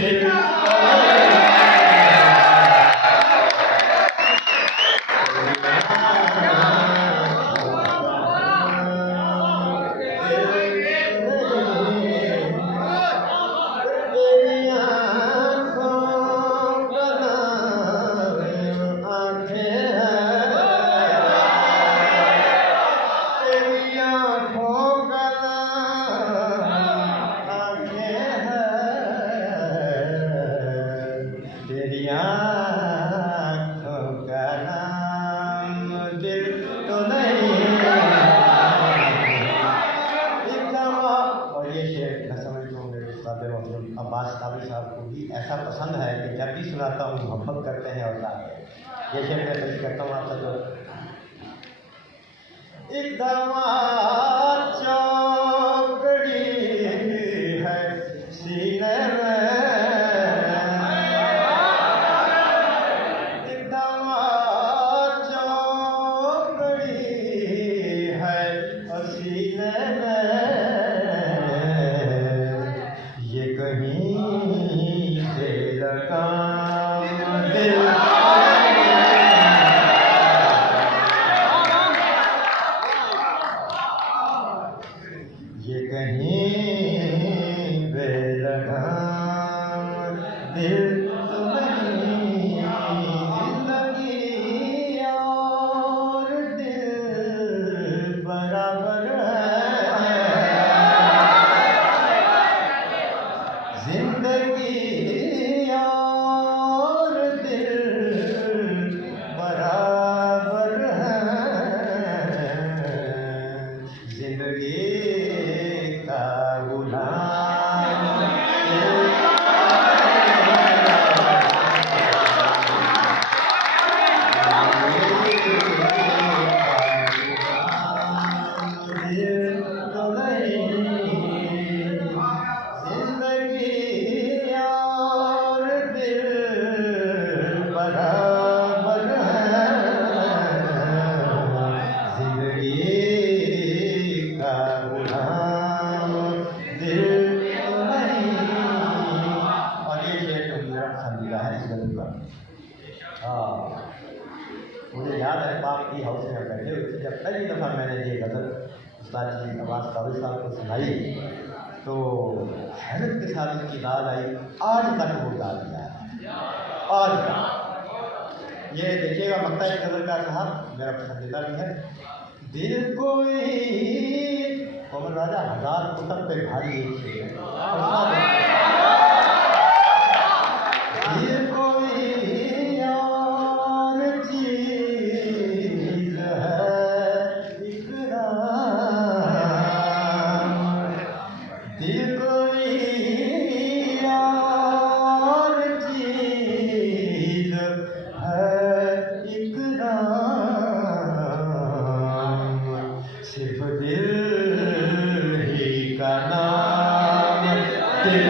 दिल अब्बास काबी साहब को भी ऐसा पसंद है कि जब भी सुनाता हूँ मोहब्बत करते हैं और गाते हैं। ये शेर मैं पेश करता हूँ आपसे। जो एक दरवाज़ चौकड़ी है सीने में, एक दरवाज़ चौकड़ी है सीने में, ये कहीं से लगा दिल ये कहीं पे लगा दिल तो नहीं, जिंदगी और दिल बराबर है, जिंदगी और दिल बराबर है, जिंदगी का गुलाम मुझे याद है पाक की हाउस में बैठे हुए थे, जब पहली दफ़ा मैंने ये गज़ल उस्ताद जी अब्बास काबी साहब को सुनाई तो हैरत के साथ उसकी दाद आई। आज तक वो दाद याद है, आज तक। ये देखिएगा मक्ता एक गज़ल का साहब मेरा पसंदीदा भी है। दिल कोई कोमल राजा हजार कुतब पे भारी एक चीज़ है, दिल कोई और चीज़ है इकराम, दिल कोई और चीज़ है इकराम, सिर्फ दिल ही का नाम दिल